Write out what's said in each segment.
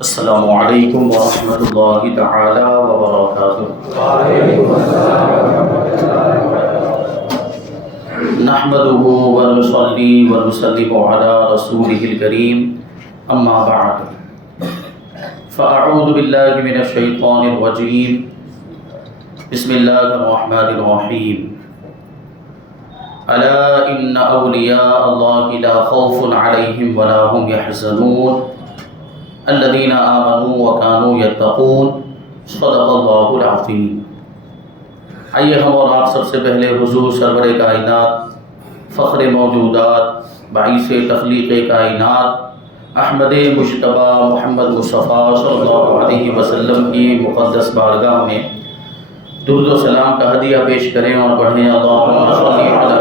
السلام علیکم ورحمۃ اللہ تعالی وبرکاتہ۔ نحمده ونصلي ونسلم على رسوله الكريم اما بعد فاعوذ باللہ من الشیطان الرجیم بسم اللہ الرحمن الرحیم الا ان اولیاء اللہ لا خوف علیہم ولا هم يحزنون الذين آمنوا وكانوا يتقون صدق اللہ العظیم۔ آئیے ہم اور آپ سب سے پہلے حضور سرور کائنات، فخر موجودات، باعث تخلیق کائنات احمد مجتبی محمد مصطفیٰ صلی اللہ علیہ وسلم کی مقدس بارگاہ میں درود و سلام کا ہدیہ پیش کریں اور پڑھیں اللہم صلی علی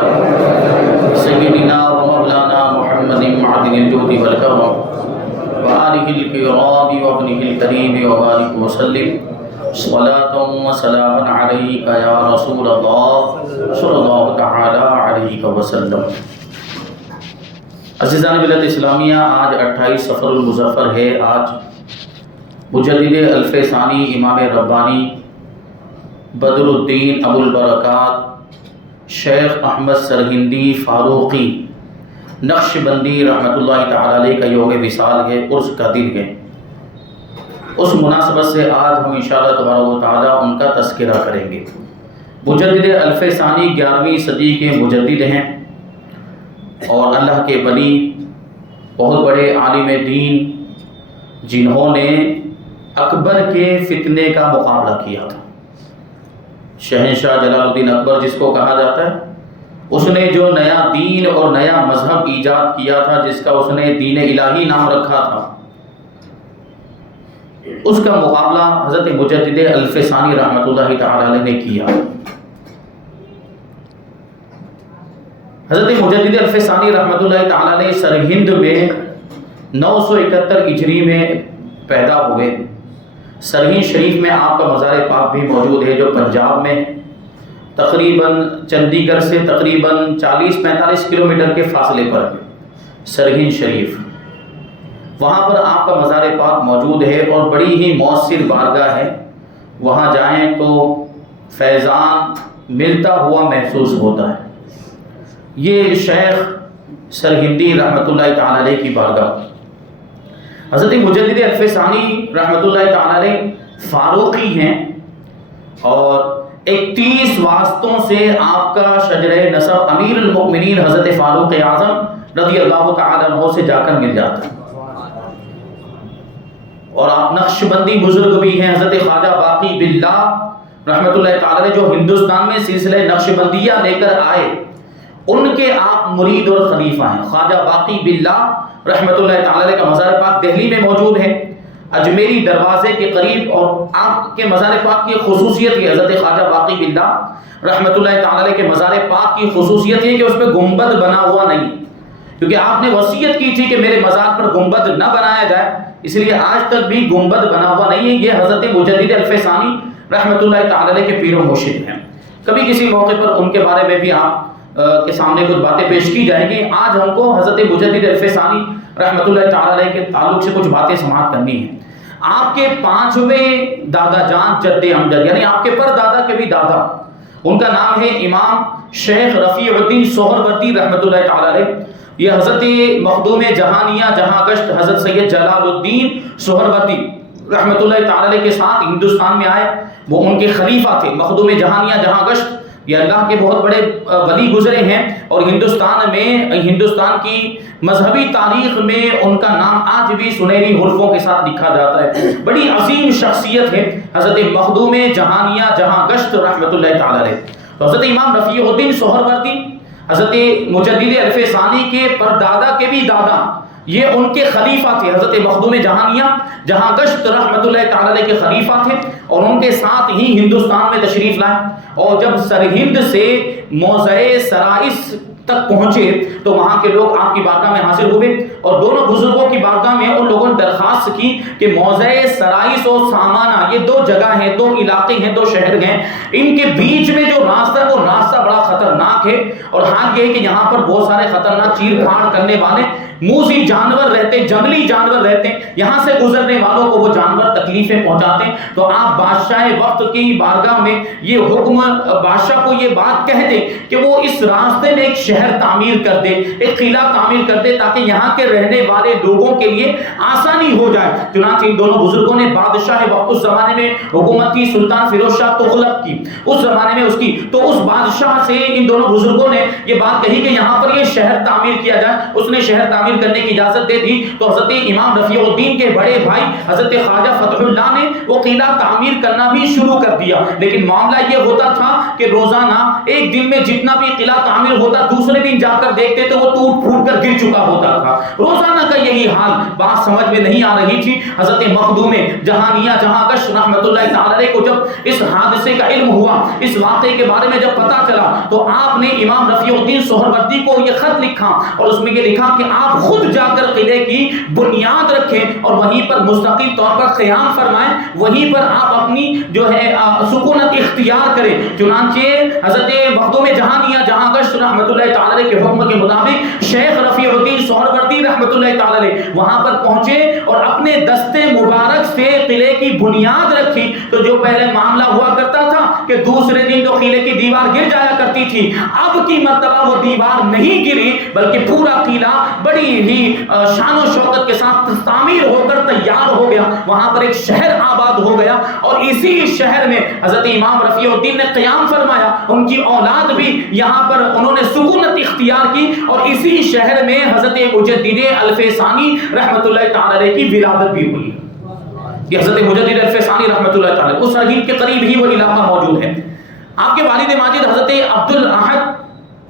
سیدنا و مولانا محمد معدن الجود والکرم وآلہ الکرام وابنہ الکریم وبارک وسلم صلاۃ و سلام علیک یا رسول اللہ صلی اللہ تعالی علیہ وسلم۔ عزیزان ملت اسلامیہ، آج 28 صفر المظفر ہے۔ آج مجدد الف ثانی امام ربانی بدر الدین ابو البرکات شیخ احمد سرہندی فاروقی نقشبندی رحمۃ اللہ تعالی علیہ کا یوم وصال ہے، عرس کا دن ہے۔ اس مناسبت سے آج ہم انشاءاللہ تبارک و تعالی ان کا تذکرہ کریں گے۔ مجدد الف ثانی 11ویں صدی کے مجدد ہیں اور اللہ کے ولی، بہت بڑے عالم دین، جنہوں نے اکبر کے فتنے کا مقابلہ کیا تھا۔ شہنشاہ جلال الدین اکبر جس کو کہا جاتا ہے، اس نے جو نیا دین اور نیا مذہب ایجاد کیا تھا، جس کا اس نے دین الہی نام رکھا تھا، اس کا مقابلہ حضرت مجدد الف ثانی رحمۃ اللہ تعالی علیہ نے کیا۔ حضرت مجدد الف ثانی رحمۃ اللہ تعالی علیہ سرہند میں 971 ہجری میں پیدا ہوئے۔ سرہند شریف میں آپ کا مزار پاک بھی موجود ہے، جو پنجاب میں تقریباً چندی گڑھ سے تقریباً 40-45 کلومیٹر کے فاصلے پر ہے سرہند شریف۔ وہاں پر آپ کا مزار پاک موجود ہے اور بڑی ہی مؤثر بارگاہ ہے۔ وہاں جائیں تو فیضان ملتا ہوا محسوس ہوتا ہے۔ یہ شیخ سرہندی رحمۃ اللہ تعالی علیہ کی بارگاہ۔ حضرت مجدد الف ثانی رحمۃ اللہ تعالی علیہ فاروقی ہیں اور 31 واسطوں سے آپ کا شجرہ نسب امیر المؤمنین حضرت فاروق اعظم رضی اللہ تعالی عنہ سے جا کر مل جاتا ہے۔ اور آپ نقشبندی بزرگ بھی ہیں، حضرت خواجہ باقی باللہ رحمۃ اللہ تعالی علیہ، جو ہندوستان میں سلسلہ نقشبندیہ لے کر آئے، ان کے آپ مرید اور خلیفہ ہیں۔ خواجہ باقی باللہ رحمۃ اللہ تعالی علیہ کا مزار پاک دہلی میں موجود ہے، اجمیری دروازے کے قریب۔ اور آپ کے مزار پاک کی خصوصیت یہ، حضرت خواجہ باقی باللہ رحمۃ اللہ تعالی علیہ کے مزار پاک کی خصوصیت یہ کہ اس پہ گنبد بنا ہوا نہیں، کیونکہ آپ نے وصیت کی تھی کہ میرے مزار پر گنبد نہ بنایا جائے، اس لیے آج تک بھی گنبد بنا ہوا نہیں ہے۔ یہ حضرت مجدد الف ثانی رحمۃ اللہ تعالی علیہ کے پیر و مرشد ہیں۔ کبھی کسی موقع پر ان کے بارے میں بھی آپ کے سامنے کچھ باتیں پیش کی جائیں گی۔ آج ہم کو حضرت مجدد الف ثانی رحمۃ اللہ تعالی علیہ کے تعلق سے کچھ باتیں سماعت کرنی ہیں۔ آپ کے 5ویں دادا جان جد امجد، یعنی آپ کے پر دادا کے بھی دادا، ان کا نام ہے امام شیخ رفیع الدین سہروردی رحمۃ اللہ تعالی علیہ۔ یہ حضرت مخدوم جہانیہ جہاں گشت حضرت سید جلال الدین سہروردی رحمۃ اللہ تعالی علیہ کے ساتھ ہندوستان میں آئے، وہ ان کے خلیفہ تھے۔ مخدوم جہانیہ جہاں گشت یہ اللہ کے بہت بڑے ولی گزرے ہیں، اور ہندوستان کی مذہبی تاریخ میں ان کا نام آج بھی سنہری حروفوں کے ساتھ لکھا جاتا ہے۔ بڑی عظیم شخصیت ہے حضرت مخدوم جہانیہ جہاں گشت رحمۃ اللہ تعالی علیہ۔ تو حضرت امام رفیع الدین سہروردی حضرت مجدد الف ثانی کے پردادا کے بھی دادا، یہ ان کے خلیفہ تھے۔ حضرت مخدوم جہانیہ جہاں گشت رحمۃ اللہ تعالی علیہ کے خلیفہ تھے، اور ان کے ساتھ ہی ہندوستان میں تشریف لائے۔ اور جب سرہند سے موضع سرائس تک پہنچے تو وہاں کے لوگ آپ کی بارگاہ میں حاضر ہوئے، اور دونوں بزرگوں کی بارگاہ میں ان لوگوں نے درخواست کی کہ موضع سرائس اور سامانہ، یہ 2 جگہ ہیں، 2 علاقے ہیں، 2 شہر ہیں، ان کے بیچ میں جو راستہ ہے وہ راستہ بڑا خطرناک ہے، اور حال یہ ہے کہ یہاں پر بہت سارے خطرناک چیر پھاڑ کرنے والے موذی جانور رہتے، جنگلی جانور رہتے ہیں، یہاں سے گزرنے والوں کو وہ جانور تکلیفیں پہنچاتے ہیں، تو آپ بادشاہ وقت کی بارگاہ میں یہ حکم، بادشاہ کو یہ بات کہہ دیں کہ وہ اس راستے میں ایک شہر تعمیر کر دے، ایک قلعہ تعمیر کر دے، تاکہ یہاں کے رہنے والے لوگوں کے لیے آسانی ہو جائے۔ چنانچہ ان دونوں بزرگوں نے بادشاہ وقت، اس زمانے میں حکومت کی سلطان فیروز شاہ تغلق کی، اس زمانے میں اس کی، تو اس بادشاہ سے ان دونوں بزرگوں نے یہ بات کہی کہ یہاں پر یہ شہر تعمیر کیا جائے۔ اس نے شہر تعمیر کرنے کی اجازت دے دی، تو حضرت امام رفیع الدین کے بڑے بھائی حضرت خواجہ فتح اللہ نے وہ قلعہ تعمیر کرنا بھی شروع کر دیا۔ لیکن معاملہ یہ ہوتا تھا کہ روزانہ ایک دن میں جتنا بھی قلعہ تعمیر ہوتا، دوسرے دن جا کر دیکھتے تو وہ ٹوٹ پھوٹ کر گر چکا ہوتا تھا، روزانہ کا یہی حال۔ بات سمجھ میں نہیں آ رہی تھی۔ حضرت مخدوم جہانیہ جہاں گشت رحمت اللہ تعالی علیہ کو جب اس حادثے کا علم ہوا، اس واقعے کے بارے میں جب پتا چلا، تو آپ نے امام رفیع الدین سہروردی کو یہ خط لکھا، اور اس میں یہ لکھا کہ آپ خود جا کر قلعے کی بنیاد رکھیں اور وہیں پر مستقل طور پر قیام فرمائیں، وہیں پر آپ اپنی جو ہے سکونت اختیار کریں۔ چنانچہ حضرت مخدوم جہانیہ جہاں گشت رحمت اللہ تعالی علیہ کے حکم کے مطابق شیخ رفیع الدین سہروردی رحمت اللہ تعالی علیہ وہاں پر پہنچے اور اپنے دستے مبارک سے قلعے کی بنیاد رکھی۔ تو جو پہلے معاملہ ہوا کرتا تھا کہ دوسرے دن تو قلعے کی دیوار گر جایا کرتی تھی، اب کی مرتبہ وہ دیوار نہیں گری، بلکہ پورا قلعہ بڑی ہی شان و شوکت کے ساتھ تعمیر ہو کر تیار ہو گیا، وہاں پر ایک شہر آباد ہو گیا، اور اسی شہر میں حضرت امام رفیع الدین نے قیام فرمایا، ان کی اولاد بھی یہاں پر انہوں نے سکونت اختیار کی، اور اسی شہر میں حضرت مجدد الفسانی رحمت اللہ تعالی علیہ کی ولادت بھی ہوئی۔ یہ حضرت مجدد الفسانی رحمت اللہ تعالی علیہ، اس سرحد کے قریب ہی وہ علاقہ موجود ہے۔ آپ کے والد ماجد حضرت عبد الاحد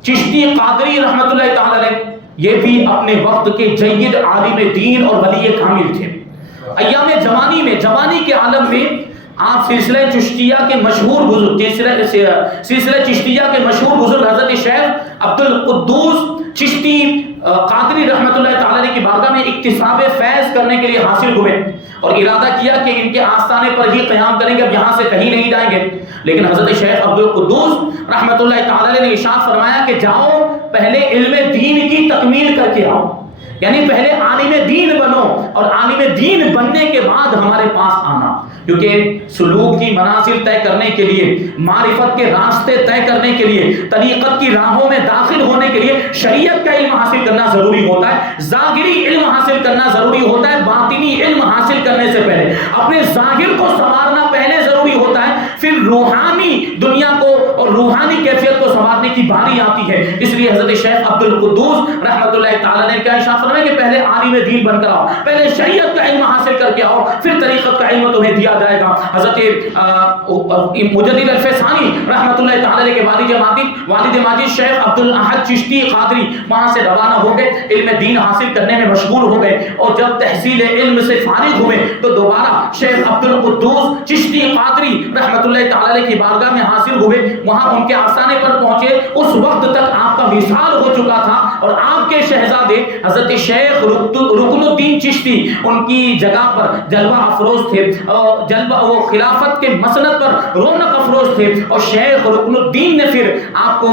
چشتی قادری رحمت اللہ تعالی علیہ، یہ بھی اپنے وقت کے جید عالم دین اور ولی کامل تھے۔ ایام جوانی میں، جوانی کے عالم میں آپ سلسلہ چشتیہ کے مشہور بزرگ، سلسلہ چشتیہ کے مشہور بزرگ حضرت شیخ عبد القدوس چشتی قادری رحمت اللہ تعالی علیہ کی بارگاہ میں اکتساب فیض کرنے کے لیے حاصل ہوئے، اور ارادہ کیا کہ ان کے آستانے پر ہی قیام کریں گے، اب یہاں سے کہیں نہیں جائیں گے۔ لیکن حضرت شیخ عبد القدوس رحمت اللہ تعالی علیہ نے ارشاد فرمایا کہ جاؤ پہلے علم دین کی تکمیل کر کے آؤ، یعنی پہلے عالم دین بنو، اور عالم دین بننے کے بعد ہمارے پاس آنا، کیونکہ سلوک کی منازل طے کرنے کے لیے، معرفت کے راستے طے کرنے کے لیے، طریقت کی راہوں میں داخل ہونے کے لیے شریعت کا علم حاصل کرنا ضروری ہوتا ہے، ظاہری علم حاصل کرنا ضروری ہوتا ہے، باطنی علم حاصل کرنے سے پہلے اپنے ظاہر کو سنوارنا پہلے ضروری ہوتا ہے، پھر روحانی دنیا کو اور روحانی کیفیت کو سنوارنے کی باری آتی ہے۔ اس لیے حضرت شیخ عبد القدوس رحمت اللہ تعالی نے کیا ارشاد فرمایا کہ پہلے عالم دین بن کر آؤ، پہلے شریعت کا علم حاصل کر کے آؤ، پھر طریقت کا علم تمہیں دیا جائے گا۔ حضرت مجدد الفسانی رحمت اللہ تعالی علیہ کے والد ماجد شیخ عبد الاحد چشتی قادری وہاں سے روانہ ہو گئے، علم دین حاصل کرنے میں مشغول ہو گئے، اور جب تحصیل علم سے فارغ ہوئے تو دوبارہ شیخ عبد القدوس چشتی قادری رحمت اللہ تعالی علیہ کی بارگاہ میں حاصل ہوئے، وہاں ان کے آستانے پر پہنچے۔ اس وقت تک آپ کا وصال ہو چکا تھا، اور آپ کے شہزادے حضرت شیخ رکن الدین چشتی ان کی جگہ پر جلوہ افروز تھے، وہ خلافت کے مسند پر رونق افروز تھے، اور شیخ رکن الدین نے پھر آپ کو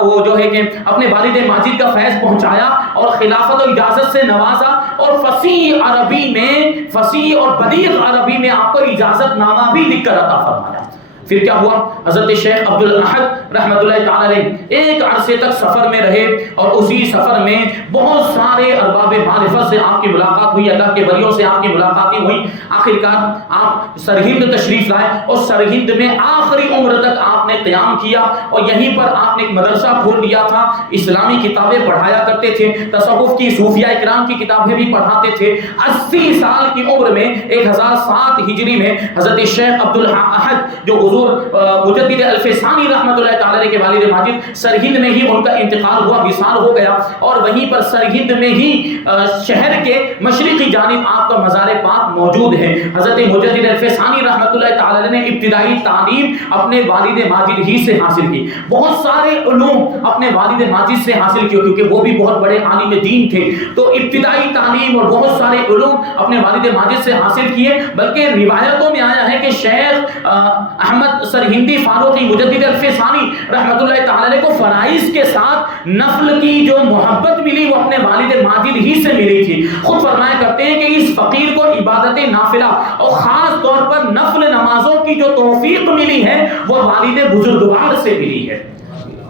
وہ جو ہے کہ اپنے والد ماجد کا فیض پہنچایا اور خلافت و اجازت سے نوازا، اور فصیح عربی میں، فصیح اور بلیغ عربی میں آپ کو اجازت نامہ بھی لکھ کر عطا فرمایا۔ پھر کیا ہوا؟ حضرت شیخ عبد الاحد رحمت اللہ تعالی علیہ ایک عرصے تک سفر میں رہے، اور اسی سفر میں بہت سارے ارباب معرفت سے آپ کی ملاقات ہوئی، اللہ کے ولیوں سے آپ کی ملاقاتیں ہوئی۔ آخرکار آپ سرہند تشریف لائے، اور سرہند میں آخری عمر تک آپ نے قیام کیا، اور یہیں پر آپ نے ایک مدرسہ کھول لیا تھا، اسلامی کتابیں پڑھایا کرتے تھے، تصوف کی، صوفیہ اکرام کی کتابیں بھی پڑھاتے تھے۔ 80 سال کی عمر میں 1007 ہجری میں حضرت شیخ عبد الاحد جو مجدد الفسانی رحمت اللہ تعالی علیہ کے والد ماجد، سرہند میں ہی ان کا انتقال ہوا، وصال ہو گیا، اور وہیں پر سرہند میں ہی شہر کے مشرقی جانب آپ کا مزار پاک موجود ہے۔ حضرت مجدد الفسانی رحمت اللہ تعالی علیہ نے ابتدائی تعلیم اپنے والد ماجد ہی سے حاصل کی، بہت سارے علوم اپنے والد ماجد سے حاصل کیے، کیونکہ وہ بھی بہت بڑے عالم دین تھے، تو ابتدائی تعلیم اور بہت سارے علوم اپنے والد ماجد سے حاصل کیے۔ بلکہ روایتوں میں آیا ہے کہ شیخ احمد احمد سرہندی فاروقی مجدد الفسانی رحمۃ اللہ تعالی علیہ کو فرائض کے ساتھ نفل کی جو محبت ملی وہ اپنے والد ماجد ہی سے ملی تھی. خود فرمایا کرتے ہیں کہ اس فقیر کو عبادت نافلہ اور خاص طور پر نفل نمازوں کی جو توفیق ملی ہے وہ والد بزرگوار سے ملی ہے.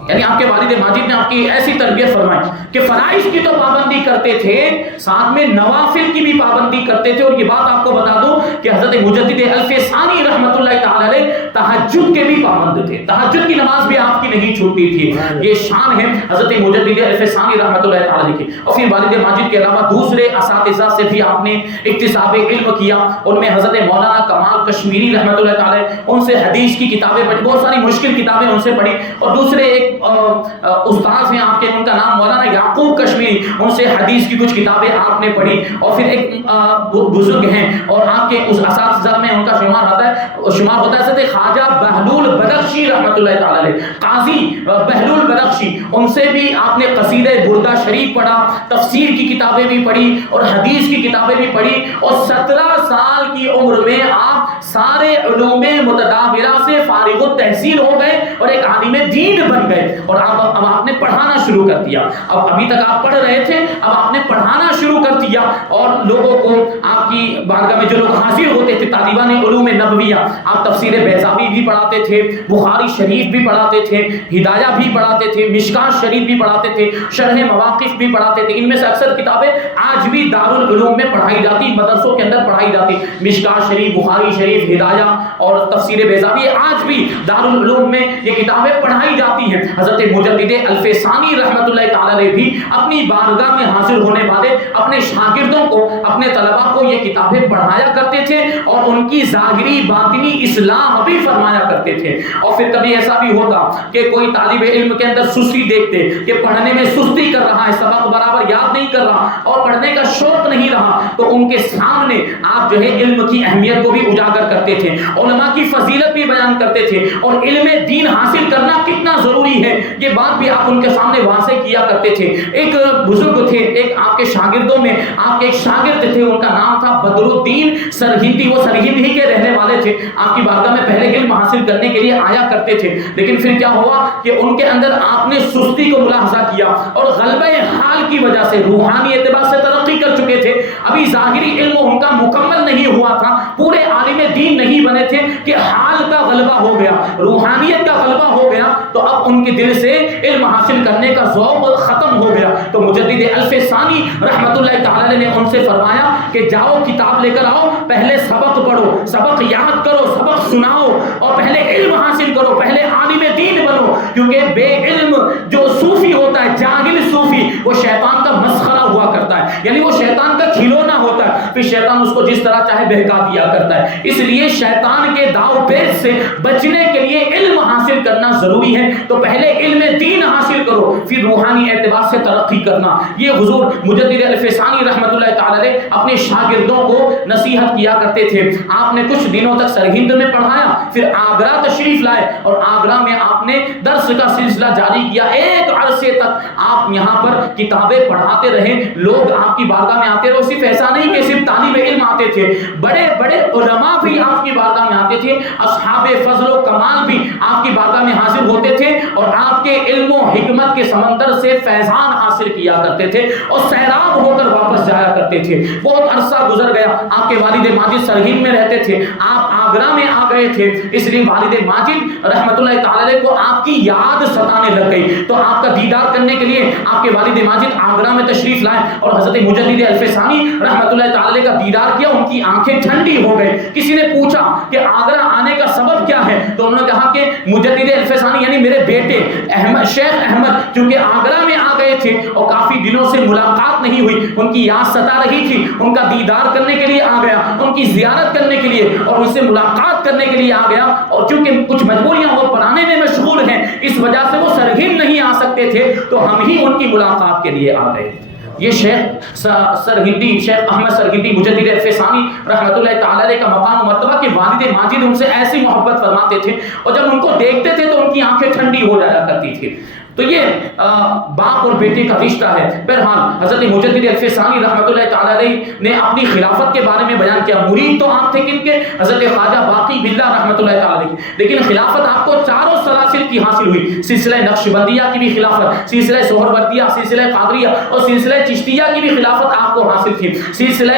یعنی آپ کے والد ماجد نے آپ کی ایسی تربیت فرمائی کہ فرائض کی تو پابندی کرتے تھے، ساتھ میں نوافل کی بھی پابندی کرتے تھے. اور یہ بات آپ کو بتا دوں کہ حضرت مجدد الفسانی رحمۃ اللہ تعالی علیہ تہجد کے بھی پابند تھے، تہجد کی نماز بھی آپ کی نہیں چھوٹتی تھی. یہ شان ہے حضرت مجدد الفسانی رحمۃ اللہ تعالی علیہ کی. اور پھر والد ماجد کے علاوہ دوسرے اساتذہ سے بھی آپ نے اکتساب علم کیا. ان میں حضرت مولانا کمال کشمیری رحمۃ اللہ تعالی ان سے حدیث کی کتابیں پڑھی، بہت ساری مشکل کتابیں ان سے پڑھی. اور دوسرے ایک استاذ ہیں آپ کے، ان کا نام مولانا یعقوب کشمیری، ان سے حدیث کی کچھ کتابیں آپ نے پڑھی. اور پھر ایک بزرگ ہیں اور آپ کے اس اساتذہ میں ان کا شمار ہوتا ہے حضرت خواجہ بہلول بدخشی رحمۃ اللہ تعالی علیہ، قاضی بہلول بدخشی. ان سے بھی آپ نے قصیدہ بردہ شریف پڑھا، تفسیر کی کتابیں بھی پڑھی اور حدیث کی کتابیں بھی پڑھی. اور 17 سال کی عمر میں آپ سارے علوم متداولہ سے فارغ التحصیل ہو گئے اور ایک عالم دین بن گئے. اور اب آپ نے پڑھانا شروع کر دیا. ابھی تک آپ پڑھ رہے تھے، اب آپ نے پڑھانا شروع کر دیا. اور لوگوں کو آپ کی بارگاہ میں جو لوگ حاضر ہوتے تھے طالبان علوم نبویہ، آپ تفسیر بیضاوی بھی پڑھاتے تھے، بخاری شریف بھی پڑھاتے تھے، ہدایہ بھی پڑھاتے تھے، مشکات شریف بھی پڑھاتے تھے، شرح مواقف بھی پڑھاتے تھے. ان میں سے اکثر کتابیں آج بھی دارالعلوم میں پڑھائی جاتی، مدرسوں کے اندر پڑھائی جاتی. مشکات شریف، بخاری شریف، ہدایہ اور تفسیر بیضاوی آج بھی دارالعلوم میں یہ کتابیں پڑھائی جاتی ہیں. حضرت مجدد الفسانی رحمۃ اللہ تعالی علیہ بھی اپنی بارگاہ میں حاضر ہونے والے اپنے شاگردوں کو، اپنے طلباء کو یہ کتابیں پڑھایا کرتے تھے اور ان کی ظاہری باطنی اصلاح بھی فرمایا کرتے تھے. اور پھر کبھی ایسا بھی ہوتا کہ کوئی طالب علم کے اندر سستی دیکھتے کہ پڑھنے میں سستی کر رہا ہے، سبق برابر یاد نہیں کر رہا اور پڑھنے کا شوق نہیں رہا، تو ان کے سامنے آپ جو ہے علم کی اہمیت کو بھی اجاگر کرتے تھے، علماء کی فضیلت بھی بیان کرتے تھے اور علم دین حاصل کرنا کتنا ضروری ہے یہ بات بھی آپ ان کے سامنے واضح کیا کرتے تھے. ایک بزرگ تھے، ایک آپ کے شاگردوں میں آپ کے ایک شاگرد تھے، ان کا نام تھا بدر الدین سرہندی. وہ سرہند ہی کے رہنے والے تھے، آپ کی بارگاہ میں پہلے علم حاصل کرنے کے لیے آیا کرتے تھے. لیکن پھر کیا ہوا کہ ان کے اندر آپ نے سستی کو ملاحظہ کیا اور غلبہ حال کی وجہ سے روحانی اعتبار سے ترقی کر چکے تھے، ابھی ظاہری علم ان کا مکمل نہیں ہوا تھا، پورے عالم دین نہیں بنے تھے کہ حال کا غلبہ ہو گیا، روحانیت کا غلبہ ہو گیا. تو اب ان کے دل سے علم حاصل کرنے کا ذوق ختم ہو گیا. تو مجدد الفسانی رحمۃ اللہ تعالی نے ان سے فرمایا کہ جاؤ کتاب لے کر آؤ، پہلے سبق پڑھو، سبق یاد کرو، سبق سناؤ اور پہلے علم حاصل کرو، پہلے عالم دین بنو. کیونکہ بے علم جو صوفی ہوتا ہے، جاہل صوفی، وہ شیطان کا مسخرہ ہوا کرتا ہے، یعنی وہ شیطان کا کھلونا ہوتا ہے، پھر شیطان اس کو جس طرح چاہے بہکا دیا کرتا ہے. اس لیے شیطان کے داؤ پیچ سے بچنے کے لیے علم حاصل کرنا ضروری ہے. تو پہلے علم دین حاصل کرو، پھر روحانی اعتبار سے ترقی کرنا. یہ حضور مجدد الفسانی رحمۃ اللہ تعالی علیہ اپنے شاگردوں کو نصیحت کیا کرتے تھے. آپ نے کچھ دنوں تک سرہند میں پڑھایا، پھر آگرہ تشریف لائے اور آگرہ میں آپ نے درس کا سلسلہ جاری کیا. ایک عرصے تک آپ یہاں پر کتابیں پڑھاتے رہے، لوگ آپ کی بارگاہ میں آتے رہے. صرف ایسا نہیں کہ صرف طالب علم آتے تھے، بڑے بڑے علماء بھی آپ کی بارگاہ میں آتے تھے، اصحاب فضل و کمال بھی آپ کی بارگاہ میں حاضر ہوتے تھے اور آپ کے علم و حکمت کے سمندر سے فیضان حاصل کیا کرتے تھے اور سیراب ہو کر واپس جایا کرتے تھے. بہت عرصہ گزر گیا، آپ کے والد ماجد سرہند میں رہتے تھے، آپ آگرہ میں آ گئے تھے، اس لیے والد ماجد رحمۃ اللہ تعالی علیہ کو آپ کی یاد ستانے لگ گئی. تو آپ کا دیدار کرنے کے لیے آپ کے والد ماجد آگرہ میں تشریف لائے اور حضرت مجدد الفسانی رحمۃ اللہ تعالی علیہ کا دیدار کیا. ان کی آنکھیں ٹھنڈی ہو گئی. کسی نے پوچھا کہ آگرہ آنے کا سبب کیا ہے، تو انہوں نے کہا کہ مجدد الفسانی یعنی میرے بیٹے احمد، شیخ احمد، چونکہ آگرہ میں آ گئے تھے اور کافی دنوں سے ملاقات نہیں ہوئی، ان کی یاد ستا رہی تھی، ان کا دیدار کرنے کے لیے آ گیا، ان کی زیارت کرنے کے لیے اور ان سے ملاقات کرنے کے لیے آ گیا. اور چونکہ کچھ مجبوریاں وہ پڑھانے میں مشغول ہیں، اس وجہ سے وہ سرہند نہیں آ سکتے تھے، تو ہم ہی ان کی ملاقات کے لیے آ گئے. یہ شیخ سرہندی، شیخ احمد سرہندی مجدد الفسانی رحمۃ اللہ تعالی علیہ کا مقام و مرتبہ کہ والد ماجد ان سے ایسی محبت فرماتے تھے اور جب ان کو دیکھتے تھے تو ان کی آنکھیں ٹھنڈی ہو جایا کرتی تھی. تو یہ باپ اور بیٹے کا رشتہ ہے۔ بہرحال حضرت مجدد الفسانی رحمۃ اللہ تعالی علیہ نے اپنی خلافت کے بارے میں بیان کیا۔ مرید تو آپ تھے کن کے؟ حضرت خواجہ باقی باللہ رحمۃ اللہ تعالی علیہ، لیکن خلافت آپ کو چاروں سلاسل کی حاصل ہوئی۔ سلسلہ نقشبندیہ کی بھی خلافت، سلسلہ سہروردیہ، سلسلہ قادریہ اور سلسلہ چشتیہ کی بھی خلافت آپ کو حاصل تھی۔ سلسلہ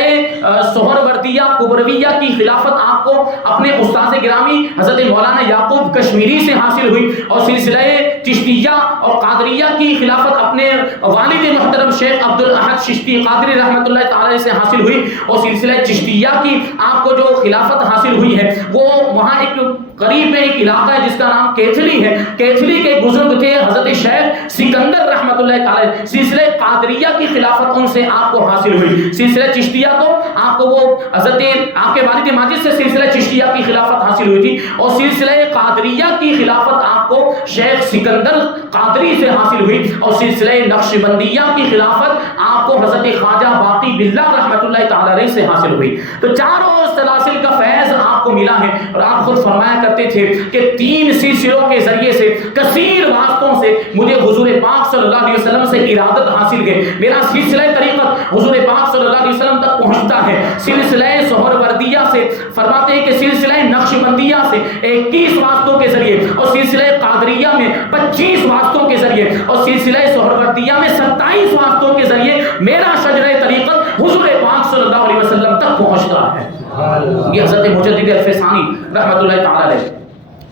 سہروردیہ کبرویہ کی خلافت آپ کو اپنے استاذ گرامی حضرت مولانا یعقوب کشمیری سے حاصل ہوئی، اور سلسلہ چشتیہ اور قادریہ کی خلافت اپنے والد محترم شیخ عبد الاحد چشتی قادری رحمۃ اللہ تعالی سے حاصل ہوئی۔ اور سلسلہ چشتیہ کی آپ کو جو خلافت حاصل ہوئی ہے وہ وہاں ایک قریب میں ایک علاقہ ہے جس کا نام کیتھلی ہے، کیتھلی کے بزرگ تھے حضرت شیخ سکندر رحمۃ اللہ تعالی۔ سلسلہ قادریہ کی خلافت ان سے آپ کو حاصل ہوئی۔ سلسلہ چشتیہ تو آپ کو وہ حضرت آپ کے والد ماجد سے سلسلہ چشتیہ کی خلافت حاصل ہوئی تھی، اور سلسلہ قادریہ کی خلافت آپ کو شیخ سکندر قادری سے حاصل ہوئی، اور سلسلہ نقشبندیہ کی خلافت آپ کو حضرت خواجہ باقی باللہ رحمۃ اللہ تعالی علیہ سے حاصل ہوئی۔ تو چاروں سلاسل کا فیض آپ کو ملا ہے، اور آپ خود فرمایا کرتے تھے کہ 3 سلسلوں کے ذریعے سے کثیر واسطوں سے مجھے حضور پاک صلی اللہ علیہ وسلم سے ارادت حاصل ہے۔ میرا سلسلہ طریقت حضور پاک صلی اللہ علیہ وسلم تک پہنچتا ہے۔ سلسلہ سہروردیہ سے فرماتے ہیں کہ سلسلہ نقشبندیہ سے 21 واسطوں کے ذریعے، اور سلسلہ قادریہ میں 25 واسطوں کے ذریعے، اور سلسلہ سہروردیہ میں 27 واسطوں کے ذریعے میرا شجرہ طریقت حضور پاک صلی اللہ علیہ وسلم تک پہنچتا ہے۔ یہ حضرت مجدد الفسانی رحمۃ اللہ تعالی علیہ۔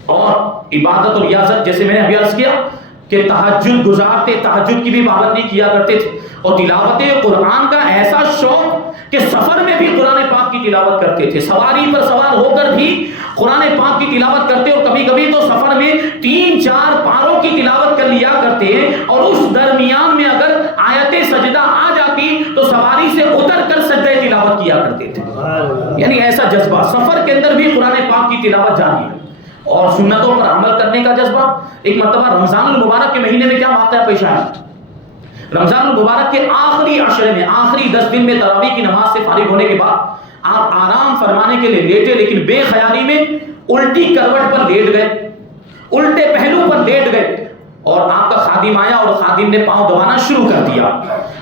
اور عبادت اور ریاضت، جیسے میں نے ابھی عرض کیا کہ تہجد گزارتے، تہجد کی بھی پابندی کیا کرتے تھے، اور تلاوت قرآن کا ایسا شوق کہ سفر میں بھی قرآن پاک کی تلاوت کرتے تھے، سواری پر سوار ہو کر بھی قرآن پاک کی تلاوت کرتے، اور کبھی کبھی تو سفر میں 3-4 پاروں کی تلاوت کر لیا کرتے ہیں، اور اس درمیان میں اگر آیت سجدہ آ جاتی تو سواری سے اتر کر سجدہ تلاوت کیا کرتے تھے۔ یعنی ایسا جذبہ، سفر کے اندر بھی قرآن پاک کی تلاوت جاری ہے، اور سنتوں پر عمل کرنے کا جذبہ۔ ایک مرتبہ رمضان المبارک کے مہینے میں کیا واقعہ پیش آیا؟ رمضان المبارک کے آخری عشرے میں، آخری 10 دن میں تراویح کی نماز سے فارغ ہونے کے بعد آپ آرام فرمانے کے لیے لیٹے، لیکن بے خیالی میں الٹی کروٹ پر لیٹ گئے، الٹے پہلو پر لیٹ گئے، اور آپ کا خادم آیا اور خادم نے پاؤں دبانا شروع کر دیا۔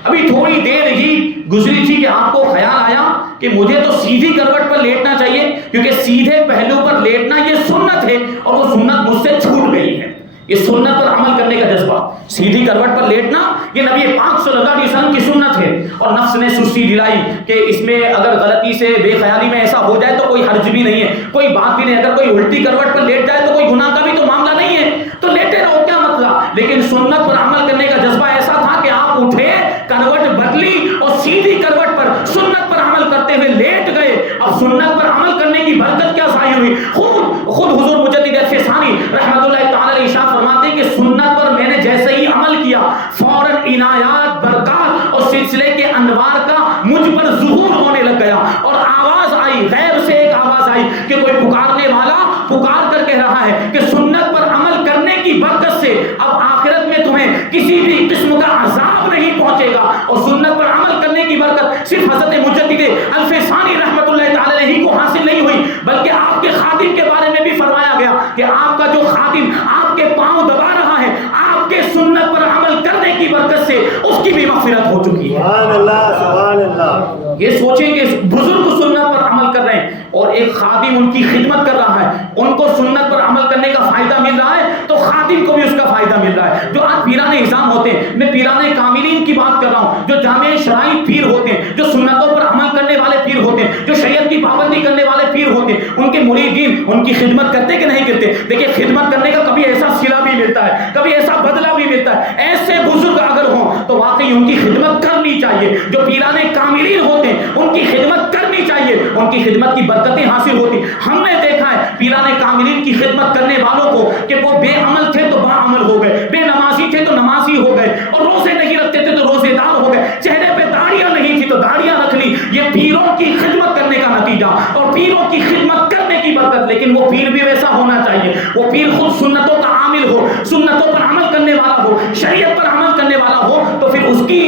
ابھی تھوڑی دیر ہی گزری تھی کہ آپ کو خیال آیا کہ مجھے تو سیدھی کروٹ پر لیٹنا چاہیے، کیونکہ سیدھے پہلو پر لیٹنا یہ سنت ہے، اور وہ سنت مجھ سے چھوٹ گئی ہے۔ یہ سنت پر عمل کرنے کا جذبہ، سیدھی کروٹ پر لیٹنا یہ نبی پاک صلی اللہ علیہ وسلم کی سنت ہے، اور نفس نے سستی دلائی کہ اس میں اگر غلطی سے بے خیالی میں ایسا ہو جائے تو کوئی حرج بھی نہیں ہے، کوئی بات بھی نہیں، اگر کوئی الٹی کروٹ پر لیٹ جائے تو کوئی گناہ کا بھی تو معاملہ نہیں ہے، تو لیٹے رہو، کیا مسئلہ۔ لیکن سنت پر عمل کرنے کا جذبہ ایسا تھا کہ آپ اٹھے، کروٹ بدلی، اور سیدھی کروٹ پر سنت پر عمل کرتے ہوئے لیٹ گئے۔ اب سنت پر عمل کرنے کی برکت کیا ظاہر ہوئی؟ خود حضور مجدد الفسانی رحمۃ اللہ تعالی علیہ ارشاد فرماتے ہیں کہ سنت پر میں نے جیسے ہی عمل کیا فوراً عنایات، برکات اور سلسلے کے انوار کا مجھ پر ظہور ہونے لگ گیا، اور آواز آئی، غیب سے ایک آواز آئی کہ کوئی پکارنے والا پکار کر کہہ رہا ہے کہ سنت پر عمل کرنے کی برکت سے اب آخرت میں تمہیں کسی بھی قسم کا عذاب نہیں پہنچے گا۔ اور سنت پر عمل کرنے کی برکت صرف حضرت مجدد الفسانی رحمۃ اللہ تعالی علیہ کو حاصل نہیں ہوئی، بلکہ آپ کے خادم کے بارے میں بھی فرمایا گیا کہ آپ کا جو خادم آپ کے پاؤں دبا رہا ہے، آپ کے سنت پر عمل کرنے کی برکت سے اس کی بھی مغفرت ہو چکی ہے۔ سبحان اللہ، سبحان اللہ۔ یہ سوچیں کہ بزرگ سنت پر عمل کر رہے ہیں، اور ایک خادم ان کی خدمت کر رہا ہے، ان کو سنت پر عمل کرنے کا فائدہ مل رہا ہے، تو خادم کو بھی اس کا فائدہ مل رہا ہے۔ جو آج پیران نظام ہوتے ہیں، میں پیران کاملین کی بات کر رہا ہوں، جو جامع شرائع پیر ہوتے ہیں، جو سنتوں پر عمل کرنے والے پیر ہوتے ہیں، جو شریعت کی پابندی کرنے والے پیر ہوتے ہیں، ان کے مریدین ان کی خدمت کرتے کہ نہیں کرتے؟ دیکھیں، خدمت کرنے کا کبھی ایسا صلہ بھی ملتا ہے، کبھی ایسا بدلہ بھی ملتا ہے۔ ایسے بزرگ اگر ہوں تو واقعی ان کی خدمت کرنی چاہیے، جو پیران کاملین ہوتے ہیں ان کی خدمت کرنی چاہیے، ان کی خدمت کی برکتیں حاصل ہوتی۔ ہم نے دیکھا ہے پیران کاملین کی خدمت کرنے والوں کو کہ وہ بے عمل تھے تو با عمل ہو گئے، بے نمازی تھے تو نمازی ہو گئے، اور روزے نہیں رکھتے تھے تو روزے دار ہو گئے، چہرے پہ داڑیاں نہیں تھی تو داڑیاں رکھ لی۔ یہ پیروں کی خدمت کرنے کا نتیجہ اور پیروں کی خدمت کرنے کی برکت۔ لیکن وہ پیر بھی ویسا ہونا چاہیے، وہ پیر خود سنتوں کا عامل ہو، سنتوں پر عمل کرنے والا ہو، شریعت پر عمل کرنے والا ہو، تو پھر اس کے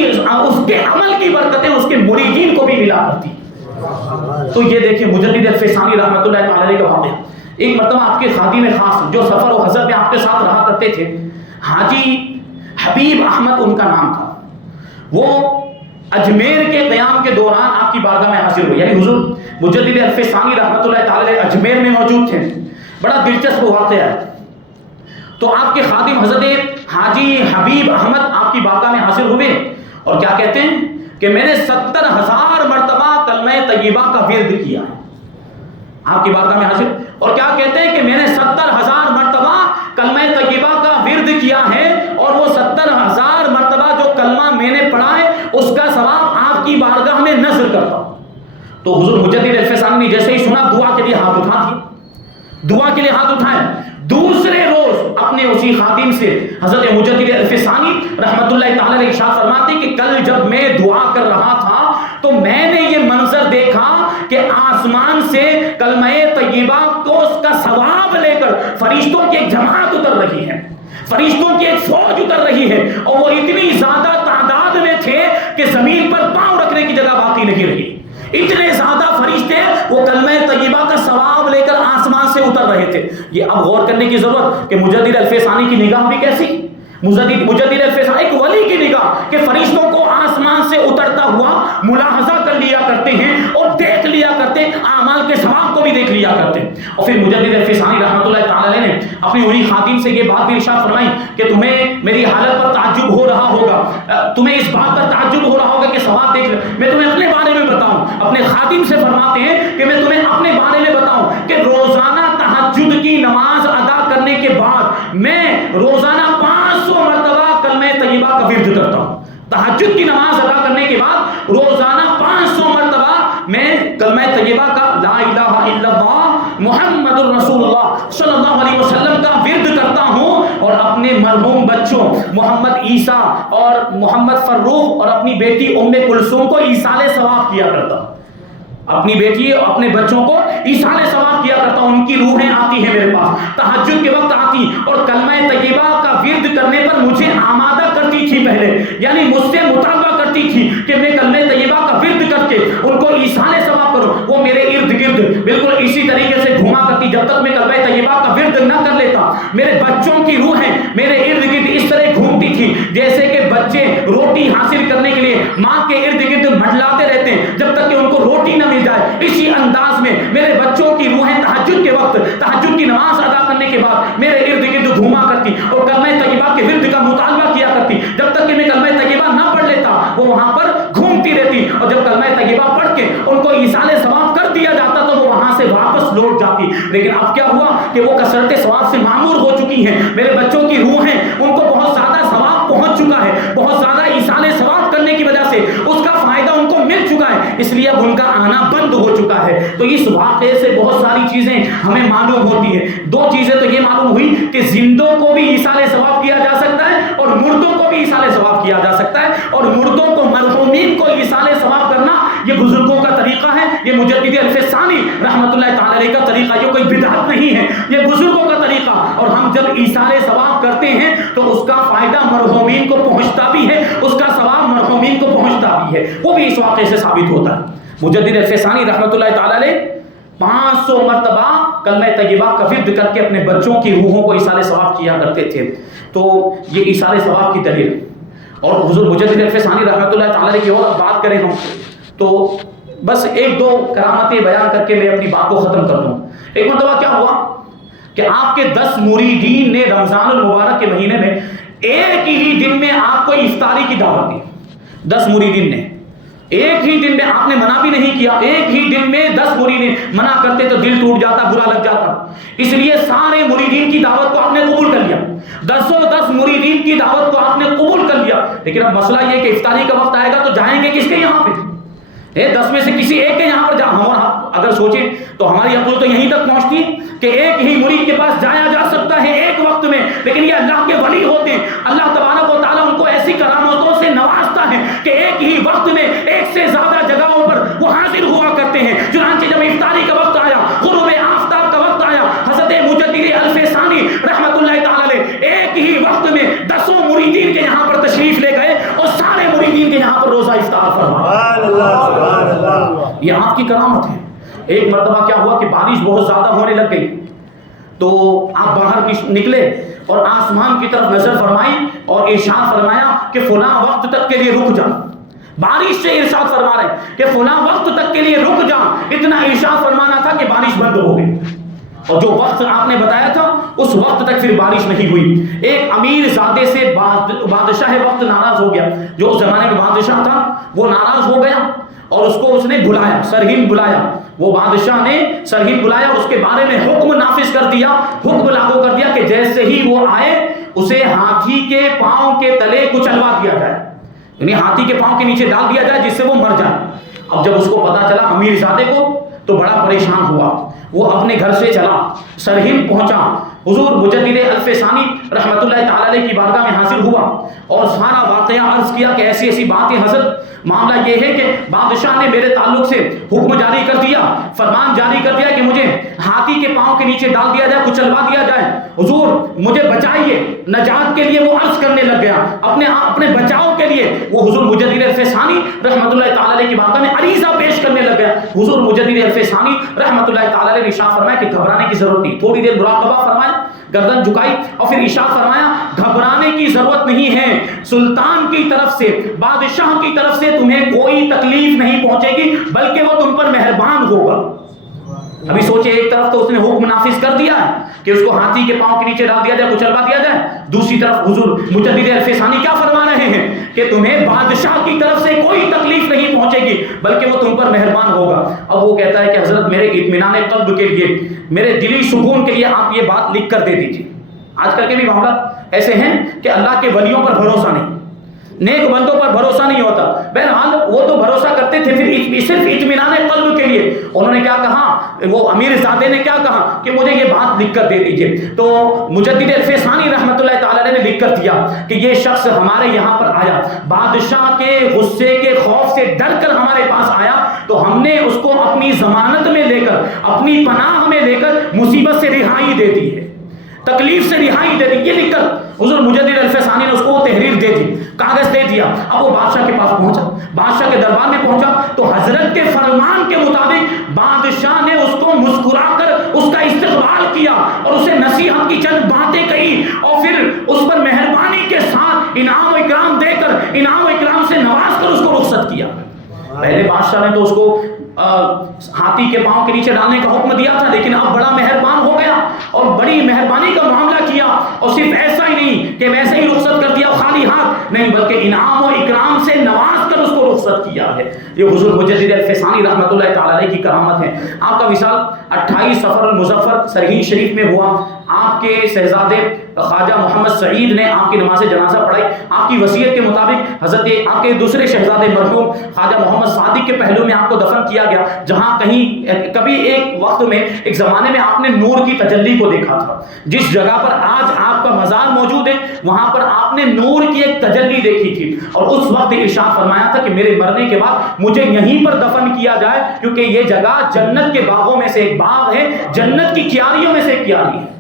عمل کی برکتیں اس کے مریدین کو بھی ملا کرتی۔ تو یہ دیکھیں مجدد الفسانی رحمۃ اللہ تعالی علیہ کا واقعہ۔ ایک مرتبہ آپ کے خادم خاص جو سفر و حضر میں آپ کے ساتھ رہا کرتے تھے، حاجی حبیب احمد ان کا نام تھا. وہ اجمیر کے قیام کے دوران آپ کی بارگاہ میں حاضر ہوئے. یعنی حضور مجدد الفسانی رحمۃ اللہ تعالی اجمیر میں موجود تھے. بڑا دلچسپ واقعہ ہے. تو آپ کے خادم حضرت حاجی حبیب احمد آپ کی بارگاہ میں حاضر ہوئے اور کیا کہتے ہیں کہ میں نے 70,000 مرتبہ کلمہ طیبہ کا ورد کیا ہے. آپ کی بارگاہ میں حاضر اور کیا کہتے ہیں کہ میں نے 70,000 مرتبہ کلمہ طیبہ کا ورد کیا ہے اور وہ 70,000 مرتبہ جو کلمہ میں نے پڑھا ہے اس کا ثواب آپ کی بارگاہ میں نذر کرتا ہوں. تو حضور مجدد الفسانی نے جیسے ہی سنا دعا کے لیے ہاتھ اٹھا دیے. دعا کے لیے ہاتھ اٹھائے. دوسرے روز اپنے اسی خادم سے حضرت مجدد الفسانی رحمۃ اللہ تعالی علیہ ارشاد فرماتے کہ کل جب میں دعا کر رہا تھا تو میں نے یہ منظر دیکھا کہ آسمان سے کلمہ طیبہ کو اس کا ثواب لے کر فرشتوں کی ایک جماعت اتر رہی ہے, فرشتوں کی ایک فوج اتر رہی ہے, اور وہ اتنی زیادہ تعداد میں تھے کہ زمین پر پاؤں رکھنے کی جگہ باقی نہیں رہی. اتنے زیادہ فرشتے وہ کلمہ طیبہ کا ثواب لے کر آسمان سے اتر رہے تھے. یہ اب غور کرنے کی ضرورت کہ مجدد الفسانی کی نگاہ بھی کیسی, مجدد الفسانی ایک ولی کی نگاہ کہ فرشتوں کو آسمان سے اترتا ہوا ملاحظہ کر لیا کرتے ہیں اور دیکھ لیا کرتے ہیں, اعمال کے ثواب کو بھی دیکھ لیا کرتے ہیں. اور پھر مجدد الفسانی رحمۃ اللہ تعالی نے اپنی انہی خادم سے یہ بات بھی ارشاد فرمائی کہ تمہیں میری حالت پر تعجب ہو رہا ہوگا, تمہیں اس بات پر تعجب ہو رہا ہوگا کہ ثواب دیکھ لیں. میں تمہیں اپنے بارے میں بتاؤں. اپنے خادم سے فرماتے ہیں کہ میں تمہیں اپنے بارے میں بتاؤں کہ روزانہ تہجد کی نماز ادا کرنے کے بعد میں روزانہ 500 مرتبہ کلمہ طیبہ کا ورد کرتا ہوں. تہجد کی نماز ادا کرنے کے بعد روزانہ 500 مرتبہ میں کلمہ طیبہ کا لا الہ الا اللہ محمد الرسول اللہ صلی اللہ علیہ وسلم کا ورد کرتا ہوں, اور اپنے مرحوم بچوں محمد عیسیٰ اور محمد فروخ اور اپنی بیٹی ام کلثوم کو ایصال ثواب کیا کرتا ہوں. اپنی بیٹی اور اپنے بچوں کو ایصال ثواب کیا کرتا ہوں. ان کی روحیں آتی ہیں میرے پاس, تہجد کے وقت آتی اور کلمہ طیبہ کا ورد کرنے پر مجھے آمادہ کرتی تھی پہلے, یعنی مجھ سے مطالبہ کرتی تھی کہ میں کلمہ طیبہ کا ورد کر کے ان کو ایصال ثواب کروں. وہ میرے ارد گرد بالکل اسی طریقے سے گھوما کرتی جب تک میں کلمہ طیبہ کا ورد نہ کر لیتا. میرے بچوں کی روحیں میرے ارد گرد اس طرح گھومتی تھی جیسے کہ بچے روٹی حاصل کرنے کے لیے ماں کے ارد گرد منڈلاتے رہتے ہیں جب تک کہ ان کو روٹی نہ مل جائے. اسی انداز میں میرے بچوں کی روحیں تہجد کے وقت تہجد کی نماز ادا کرنے کے بعد میرے ارد گرد گھوما کرتی اور کلمہ طیبہ کے ورد کا مطالبہ کیا کرتی. جب تک کہ میں کلمہ طیبہ نہ پڑھ لیتا وہ وہاں پر گھومتی رہتی, اور جب کلمہ طیبہ پڑھ کے ان کو ایصال ثواب کر دیا جاتا تو وہ وہاں سے واپس لوٹ جاتی. لیکن اب کیا ہوا کہ وہ کثرت ثواب سے معمور ہو چکی ہیں. میرے بچوں کی روحیں ان کو بہت زیادہ ثواب پہنچ چکا ہے, بہت زیادہ ایصال ثواب کرنے کی وجہ سے اس کا فائدہ ان کو مل چکا ہے, اس لیے اب ان کا آنا بند ہو چکا ہے. تو اس واقعے سے بہت ساری چیزیں ہمیں معلوم ہوتی ہیں. دو چیزیں تو یہ معلوم ہوئی کہ زندوں کو بھی ایصال ثواب کیا جا سکتا ہے اور مردوں کو بھی ایصال ثواب کیا جا سکتا ہے, اور مردوں کو مرحومین کو ایصال ثواب کرنا یہ بزرگوں کا طریقہ ہے. یہ مجدد الفسانی رحمۃ اللہ تعالی علیہ کا طریقہ, یہ کوئی بدعت نہیں ہے, یہ بزرگوں کا طریقہ. اور ہم جب ایصال ثواب کرتے ہیں تو اس کا فائدہ مرحومین کو پہنچتا بھی ہے, اس کا ثواب مرحومین کو پہنچتا بھی ہے. وہ بھی اس واقعے سے ثابت ہوتا ہے. مجدد الفسانی رحمۃ اللہ تعالی علیہ 500 مرتبہ کلمہ طیبہ کا ورد کر کے اپنے بچوں کی روحوں کو ایصال ثواب کیا کرتے تھے. تو یہ ایصال ثواب کی دلیل. اور حضور مجدد الفسانی رحمۃ اللہ تعالی علیہ کی اور بات کریں ہم تو بس ایک دو کرامتیں بیان کر کے میں اپنی بات کو ختم کر دوں. ایک مرتبہ کیا ہوا کہ آپ کے 10 مریدین نے رمضان المبارک کے مہینے میں ایک ہی دن میں آپ کو افطاری کی دعوت دی. 10 مریدین نے ایک ہی دن میں, آپ نے منع بھی نہیں کیا, ایک ہی دن میں 10 مریدین. منع کرتے تو دل ٹوٹ جاتا, برا لگ جاتا, اس لیے سارے مریدین کی دعوت کو آپ نے قبول کر لیا. 10 مریدین کی دعوت کو آپ نے قبول کر لیا. لیکن اب مسئلہ یہ کہ افطاری کا وقت آئے گا تو جائیں گے کس کے یہاں پہ؟ 10 میں سے کسی ایک کے یہاں پر اگر سوچیں تو ہماری عقل تو یہیں تک پہنچتی کہ ایک ہی مرید کے پاس جایا جا سکتا ہے ایک وقت میں, لیکن یہ اللہ کے ولی ہوتے ہیں. اللہ تبارک و تعالیٰ ان کو ایسی کرامتوں سے نوازتا ہے کہ ایک ہی وقت میں ایک سے زیادہ جگہوں پر وہ حاضر ہوا کرتے ہیں. چنانچہ جب افطاری کا وقت آیا, غروب آفتاب کا وقت آیا, حضرت مجدد الفسانی رحمۃ اللہ تعالی علیہ ایک ہی وقت میں 10 مریدین کے یہاں پر تشریف لے گئے اور سارے مریدین کے یہاں پر روزہ افطار فرمایا. یہ آپ کی کرامت ہے. ایک مرتبہ کیا ہوا کہ بارش بہت زیادہ ہونے لگ گئی تو آپ باہر نکلے اور آسمان کی طرف نظر فرمائی اور ارشاد فرمایا کہ فلاں وقت تک کے لیے رک جا. بارش سے ارشاد فرما رہے ہیں کہ فلاں وقت تک کے لیے رک جا. اتنا ارشاد فرمانا تھا کہ بارش بند ہو گئی. اور جو وقت آپ نے بتایا تھا اس وقت تک پھر بارش نہیں ہوئی. ایک امیر زادے سے بادشاہ وقت ناراض ہو گیا. جو اس زمانے میں بادشاہ تھا وہ ناراض ہو گیا اور اس کو اس نے بلایا, سرہند بلایا. وہ بادشاہ نے سرہند بلایا اور اس کے بارے میں حکم نافذ کر دیا, حکم لاگو کر دیا کہ جیسے ہی وہ آئے اسے ہاتھی کے پاؤں کے تلے کچلوا دیا جائے, یعنی ہاتھی کے پاؤں کے نیچے ڈال دیا جائے جس سے وہ مر جائے. اب جب اس کو پتا چلا امیر زادے کو تو بڑا پریشان ہوا. وہ اپنے گھر سے چلا, سرہند پہنچا, حضور مجدد الف ثانی رحمۃ اللہ تعالی علیہ کی بارگاہ میں حاضر ہوا اور سارا واقعہ عرض کیا کہ ایسی ایسی باتیں حضرت, معاملہ یہ ہے کہ بادشاہ نے میرے تعلق سے حکم جاری کر دیا, فرمان جاری کر دیا کہ مجھے ہاتھی کے پاؤں کے نیچے ڈال دیا جائے, کچلوا دیا جائے. حضور مجھے بچائیے. نجات کے لیے وہ عرض کرنے لگ گیا, اپنے بچاؤ کے لیے وہ حضور مجدد الف ثانی رحمۃ اللہ تعالی علیہ کی بارگاہ میں عریضہ پیش کرنے لگ گیا. حضور مجدد الف ثانی رحمۃ اللہ تعالی علیہ نے ارشاد فرمایا کہ گھبرانے کی ضرورت نہیں. تھوڑی دیر مراقبہ فرمایا, گردن جھکائی اور پھر ارشاد فرمایا گھبرانے کی ضرورت نہیں ہے. سلطان کی طرف سے, بادشاہ کی طرف سے تمہیں کوئی تکلیف نہیں پہنچے گی بلکہ وہ تم پر مہربان ہوگا. ابھی سوچے, ایک طرف تو اس نے حکم نافذ کر دیا ہے کہ اس کو ہاتھی کے پاؤں کے نیچے ڈال دیا جائے, کچلوا دیا جائے. دوسری طرف حضور مجدد الف ثانی کیا فرما رہے ہیں کہ تمہیں بادشاہ کی طرف سے کوئی تکلیف نہیں پہنچے گی بلکہ وہ تم پر مہربان ہوگا. اب وہ کہتا ہے کہ حضرت میرے اطمینان قلب کے لیے, میرے دلی سکون کے لیے آپ یہ بات لکھ کر دے دیجیے. آج کل کے بھی معاملات ایسے ہیں کہ اللہ کے ولیوں پر بھروسہ نہیں, نیک بندوں پر بھروسہ نہیں ہوتا. بہرحال وہ تو بھروسہ کرتے تھے پھر صرف اطمینان قلب کے لیے. انہوں نے کیا کہا, وہ امیر زادے نے کیا کہا کہ مجھے یہ بات لکھ کر دے دیجئے. تو مجدد الف ثانی رحمۃ اللہ تعالی علیہ نے لکھ کر دیا کہ یہ شخص ہمارے یہاں پر آیا, بادشاہ کے غصے کے خوف سے ڈر کر ہمارے پاس آیا, تو ہم نے اس کو اپنی ضمانت میں لے کر, اپنی پناہ میں لے کر مصیبت سے رہائی دے دی ہے, تکلیف سے رہائی دے دی. یہ لکھ کر حضور مجدد الف ثانی نے اس کو تحریر دے دی, کاغذ دے دیا. اب وہ بادشاہ کے پاس پہنچا, بادشاہ کے دربار میں پہنچا تو حضرت کے فرمان کے مطابق بادشاہ نے اس کو مسکرا کر اس کا استقبال کیا اور اسے نصیحت کی چند باتیں کہی اور پھر اس پر مہربانی کے ساتھ انعام و اکرام دے کر, انعام و اکرام سے نواز کر اس کو رخصت کیا. پہلے بادشاہ نے تو اس کو ہاتھی کے پاؤں کے نیچے ڈالنے کا حکم دیا تھا, لیکن اب بڑا مہربان ہو گیا اور بڑی مہربانی کا معاملہ کیا. اور صرف ایسا ہی نہیں کہ ویسے ہی رخصت کر دیا خالی ہاتھ, نہیں بلکہ انعام و اکرام سے نواز کر اس کو رخصت کیا ہے. یہ حضور مجدد الف ثانی رحمۃ اللہ تعالی علیہ کی کرامت ہے. آپ کا وصال 28 صفر المظفر سرہند شریف میں ہوا. آپ کے شہزادے خواجہ محمد سعید نے آپ کی نماز جنازہ پڑھائی. آپ کی وصیت کے مطابق حضرت آپ کے دوسرے شہزادے مرحوم خواجہ محمد صادق کے پہلو میں آپ کو دفن کیا گیا, جہاں کبھی ایک وقت میں, ایک زمانے میں آپ نے نور کی تجلی کو دیکھا تھا. جس جگہ پر آج آپ کا مزار موجود ہے وہاں پر آپ نے نور کی ایک تجلی دیکھی تھی, اور اس وقت ارشاد فرمایا تھا کہ میرے مرنے کے بعد مجھے یہیں پر دفن کیا جائے, کیونکہ یہ جگہ جنت کے باغوں میں سے ایک باغ ہے, جنت کی کیاریوں میں سے ایک کیاری ہے.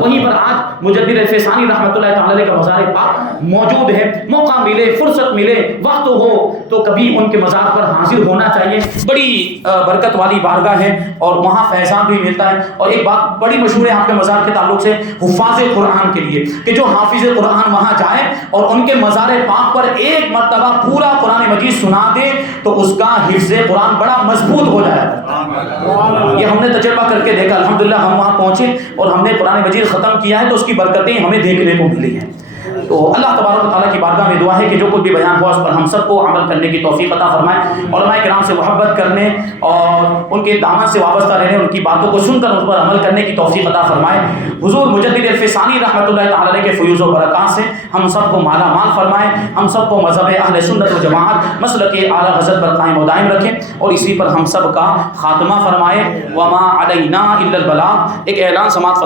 وہیں پر آج مجدد الف ثانی رحمۃ اللہ تعالی علیہ کا مزار پاک موجود ہے. موقع ملے, فرصت ملے, وقت ہو تو کبھی ان کے مزار پر حاضر ہونا چاہیے. بڑی برکت والی بارگاہ ہے اور وہاں فیضان بھی ملتا ہے. اور ایک بات بڑی مشہور ہے آپ کے مزار کے تعلق سے حفاظ قرآن کے لیے, کہ جو حافظ قرآن وہاں جائے اور ان کے مزار پاک پر ایک مرتبہ پورا قرآن مجید سنا دے تو اس کا حفظ قرآن بڑا مضبوط ہو جائے گا. یہ ہم نے تجربہ کر کے دیکھا. الحمدللہ ہم وہاں پہنچے اور ہم نے قرآن مجید ختم کیا ہے تو اس کی برکتیں ہمیں دیکھنے کو ملی ہیں. تو اللہ تبارک و تعالیٰ کی بارگاہ میں دعا ہے کہ جو کچھ بھی بیان ہوا اس پر ہم سب کو عمل کرنے کی توفیق عطا فرمائے. علماء کرام سے محبت کرنے اور ان کے دامن سے وابستہ رہنے, ان کی باتوں کو سن کر اس پر عمل کرنے کی توفیق عطا فرمائے. حضور مجدد الف ثانی رحمۃ اللہ تعالی علیہ کے فیوز و برکات سے ہم سب کو مالا مال فرمائے, ہم سب کو مذہب اہل سنت و جماعت مسلک اعلیٰ حضرت پر قائم و دائم رکھیں اور اسی پر ہم سب کا خاتمہ فرمائے. وما علینا الا البلاغ. ایک اعلان سماعت